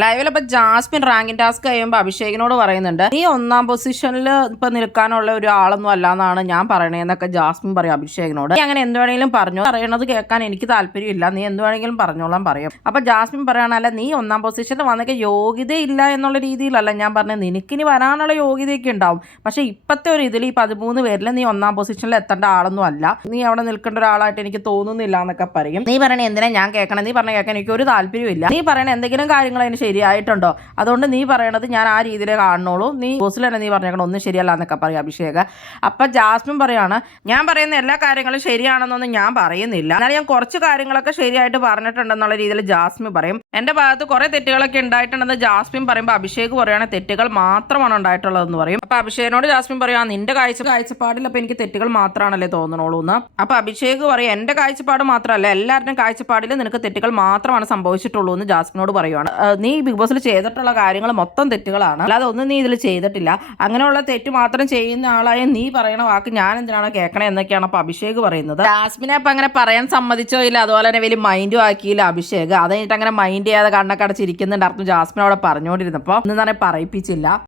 ലൈവിൽ ഇപ്പൊ Jasmine ranking task കഴിയുമ്പോൾ അഭിഷേകിനോട് പറയുന്നുണ്ട്, നീ ഒന്നാം പൊസിഷനിൽ ഇപ്പൊ നിൽക്കാനുള്ള ഒരു ആളൊന്നും അല്ലാന്നാണ് ഞാൻ പറയണേന്നൊക്കെ ജാസ്മിൻ പറയും അഭിഷേകിനോട്. നീ അങ്ങനെ എന്ത് വേണമെങ്കിലും പറഞ്ഞു, പറയണത് കേൾക്കാൻ എനിക്ക് താല്പര്യമില്ല, നീ എന്ത് വേണമെങ്കിലും പറഞ്ഞോളാൻ പറയും. അപ്പൊ ജാസ്മിൻ പറയണല്ല, നീ ഒന്നാം പൊസിഷനിൽ വന്നൊക്കെ യോഗ്യതയില്ല എന്നുള്ള രീതിയിലല്ല ഞാൻ പറഞ്ഞത്, നിനക്കിനി വരാനുള്ള യോഗ്യതയൊക്കെ ഉണ്ടാവും. പക്ഷെ ഇപ്പത്തെ ഒരു ഇതിൽ ഈ 13 പേരിൽ നീ ഒന്നാം പൊസിഷനിൽ എത്തേണ്ട ആളൊന്നും അല്ല, നീ അവിടെ നിൽക്കേണ്ട ഒരാളായിട്ട് എനിക്ക് തോന്നുന്നില്ല എന്നൊക്കെ പറയും. നീ പറയണേ എന്തിനാ ഞാൻ കേൾക്കണം, നീ പറഞ്ഞ കേൾക്കാൻ എനിക്ക് ഒരു താല്പര്യമില്ല, നീ പറയണ എന്തെങ്കിലും കാര്യങ്ങൾ അതിന് ശരിയായിട്ടുണ്ടോ, അതുകൊണ്ട് നീ പറയണത് ഞാൻ ആ രീതിയിലേ കാണുന്നുള്ളൂ, നീ ബോസിൽ തന്നെ നീ പറഞ്ഞേക്കണം ഒന്നും ശരിയല്ല എന്നൊക്കെ പറയും അഭിഷേക്. അപ്പൊ ജാസ്മിൻ പറയാണ്, ഞാൻ പറയുന്ന എല്ലാ കാര്യങ്ങളും ശരിയാണെന്നൊന്നും ഞാൻ പറയുന്നില്ല, എന്നാൽ ഞാൻ കുറച്ച് കാര്യങ്ങളൊക്കെ ശരിയായിട്ട് പറഞ്ഞിട്ടുണ്ടെന്നുള്ള രീതിയിൽ ജാസ്മിൻ പറയും. എന്റെ ഭാഗത്ത് കുറെ തെറ്റുകളൊക്കെ ഉണ്ടായിട്ടുണ്ടെന്ന് ജാസ്മിൻ പറയുമ്പോൾ അഭിഷേക് പറയുകയാണ് തെറ്റുകൾ മാത്രമാണ് ഉണ്ടായിട്ടുള്ളതെന്ന് പറയും. അപ്പൊ അഭിഷേകിനോട് ജാസ്മിൻ പറയാ, നിന്റെ കാഴ്ചപ്പാടിൽ അപ്പൊ എനിക്ക് തെറ്റുകൾ മാത്രമാണല്ലേ തോന്നണുള്ളൂ എന്ന്. അപ്പൊ അഭിഷേക് പറയും, എന്റെ കാഴ്ചപ്പാട് മാത്രമല്ല എല്ലാവരുടെയും കാഴ്ചപ്പാടിൽ നിനക്ക് തെറ്റുകൾ മാത്രമാണ് സംഭവിച്ചിട്ടുള്ളൂ എന്ന് ജാസ്മിനോട് പറയുവാണ്. നീ ബിഗ് ബോസിൽ ചെയ്തിട്ടുള്ള കാര്യങ്ങൾ മൊത്തം തെറ്റുകളാണ്, അല്ലാതെ ഒന്നും നീ ഇതിൽ ചെയ്തിട്ടില്ല, അങ്ങനെയുള്ള തെറ്റ് മാത്രം ചെയ്യുന്ന ആളായ നീ പറയണ വാക്ക് ഞാൻ എന്തിനാണ് കേൾക്കണേ എന്നൊക്കെയാണ് അപ്പൊ അഭിഷേക് പറയുന്നത്. ജാസ്മിനെ അപ്പൊ അങ്ങനെ പറയാൻ സമ്മതിച്ചോ ഇല്ല, അതുപോലെ തന്നെ വലിയ മൈൻഡും ആക്കിയില്ല അഭിഷേക്. അത് കഴിഞ്ഞിട്ട് അങ്ങനെ മൈൻഡ് ചെയ്യാതെ കണ്ണൊക്കെ അടച്ചിരിക്കുന്നുണ്ടായിരുന്നു ജാസ്മിൻ അവിടെ പറഞ്ഞുകൊണ്ടിരുന്നപ്പോൾ ഒന്നും തന്നെ പറയിപ്പിച്ചില്ല.